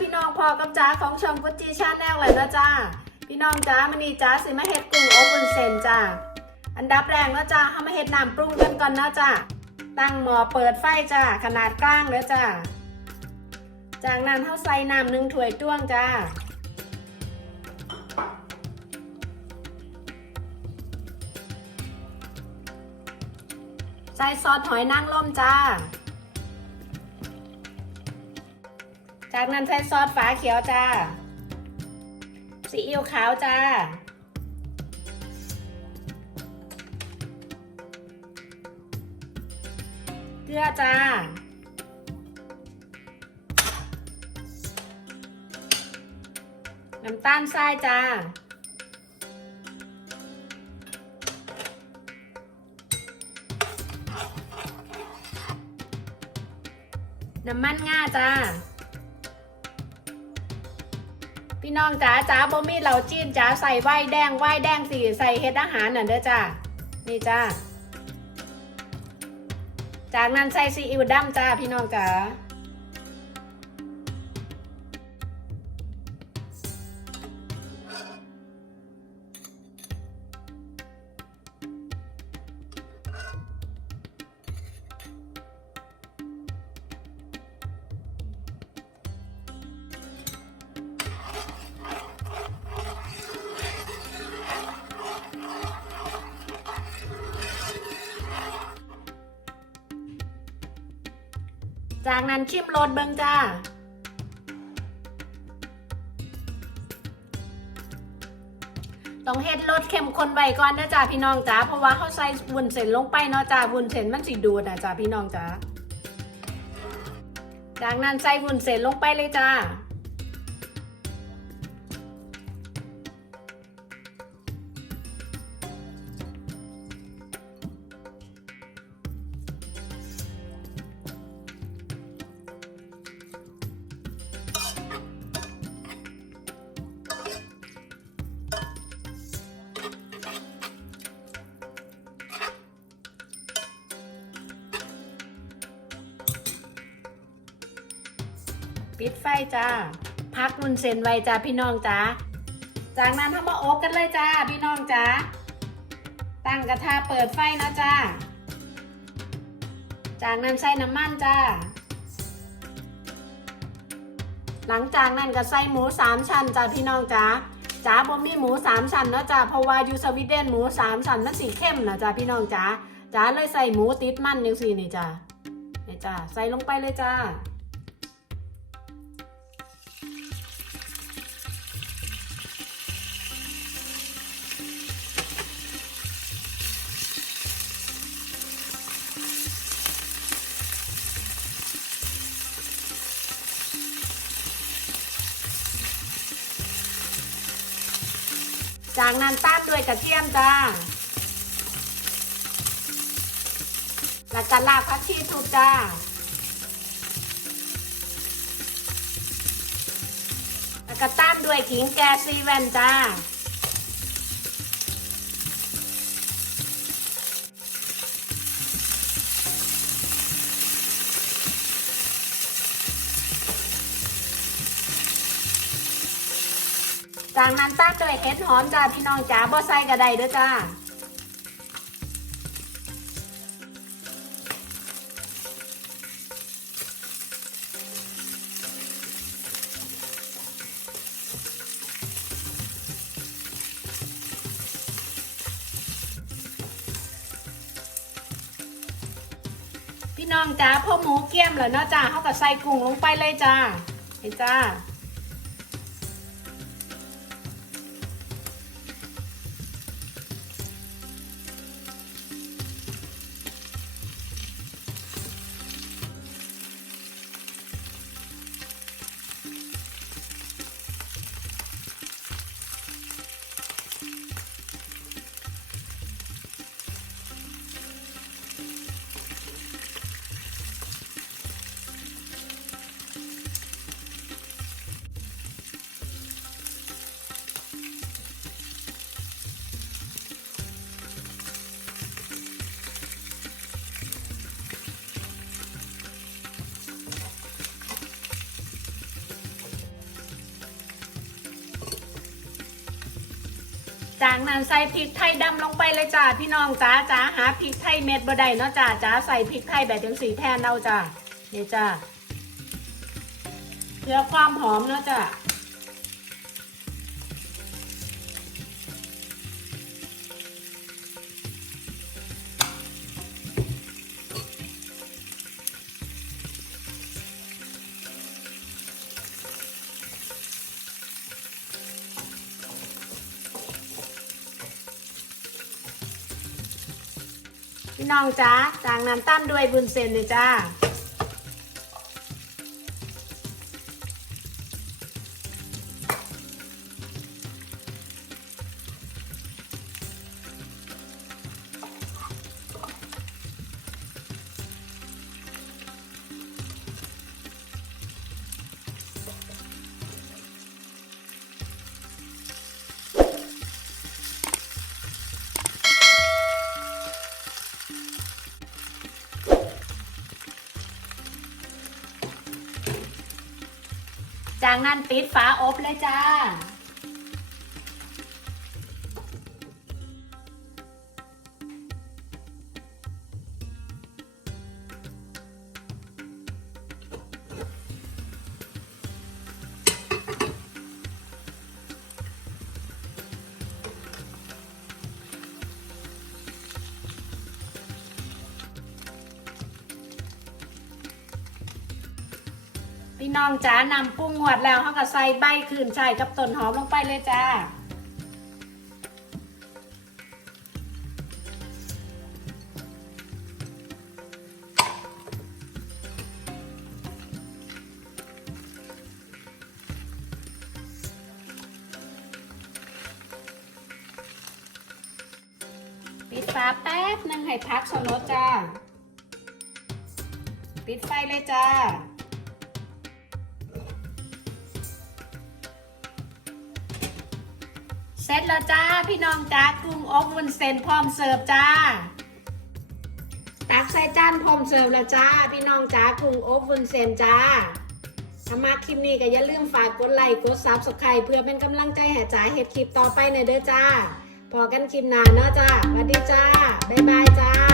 พี่น้องพอกับจ้าของช่องกุจีชาแนลเลยนะจ้าพี่น้องจ้ามันนี่จ้าสิมาเฮ็ดกุ้งอบวุ้นเส้นจ้าอันดับแรกนะจ้าเฮามาเฮ็ดน้ำปรุงกันก่อนนะจ้าตั้งหม้อเปิดไฟจ้าขนาดกลางเลยจ้าจากนั้นเฮาใส่น้ำหนึ่งถ้วยต้วงจ้าใส่ซอสหอยนางรมจ้า จากนั้นใส่ซอสฝาเขียวจ้า ซีอิ๊วขาวจ้า เกลือจ้า น้ำตาลทรายจ้าน้ำมันง่าจ้า พี่น้องจ๋าจ๋าบ่มีเหล่าจีนจ๋าใส่ไหว้แดงไหว้แดงสีใส่เฮ็ดอาหารน่ะเด้อจ้านี่จ้าจากนั้นใส่ซีอิ๊วดำจ้าพี่น้องจ๋า จากนั้นชิมรสเบิ่งจ้า ต้องเฮ็ดรสเข้มข้นไว้ก่อนนะจ้าพี่น้องจ้าเพราะว่าเขาใส่วุ้นเส้นลงไปเนาะจ้าวุ้นเส้นมันสิดูดนะจ้าพี่น้องจ้าจากนั้นใส่วุ้นเส้นลงไปเลยจ้า ปิดไฟจ้า พักวุ้นเส้นไว้จ้าพี่น้องจ้า จากนั้นเรามาอบกันเลยจ้าพี่น้องจ้า ตั้งกระทะเปิดไฟนะจ้า จากนั้นใส่น้ำมันจ้า หลังจากนั้นก็ใส่หมูสามชั้นจ้าพี่น้องจ้าจ้าบ่มีหมูสามชั้นนะจ้าเพราะว่าอยู่สวีเดนหมูสามชั้นมันสีเข้มนะจ้าพี่น้องจ้าจ้าเลยใส่หมูติดมันย่างสี่นี่จ้านี่จ้าใส่ลงไปเลยจ้า จากนั้นตามด้วยกระเทียมจ้า แล้วก็รากผักชีสุกจ้า แล้วก็ตามด้วยขิงแกซีแวนจ้า จากนั้นตามด้วยเห็ดหอมจ้าพี่น้องจ๋าบ่ใส่กระไดเด้อจ้าพี่น้องจ๋าพอหมูเกี้ยมแล้วเนาะจ้าเขาก็ใส่กุ้งลงไปเลยจ้าเห็นจ้า จากนั้นใส่พริกไทยดำลงไปเลยจ้าพี่น้องจ้าจ้าหาพริกไทยเม็ดบดได้เนาะจ้าจ้าใส่พริกไทยแบบจังสีแทนเราจ้าเนี่ยจ้าเพื่อความหอมเนาะจ้า น้องจ้าจางนั้นตั้มด้วยบุญเซนเลยจ้า จากนั้นปิดฝาอบเลยจ้า พี่น้องจ๋านำปรุงงวดแล้วเขาก็ใส่ใบขืนใส่กับต้นหอมลงไปเลยจ้าปิดฝาแป๊บนึงให้พักสลดจ้า ปิดไฟเลยจ้า เสร็จแล้วจ้า พี่น้องจ้ากุ้งอบวุ้นเส้นพร้อมเสิร์ฟจ้า ตักใส่จานพร้อมเสิร์ฟแล้วจ้า พี่น้องจ้ากุ้งอบวุ้นเส้นจ้าถ้ามาคลิปนี้ก็อย่าลืมฝากกดไลค์กดซับสไครต์เพื่อเป็นกำลังใจแห่จ๋าเห็ดคลิปต่อไปในเด้อจ้าพอกันคลิปหน้าเนาะจ้าสวัสดีจ้า บ๊ายบายจ้า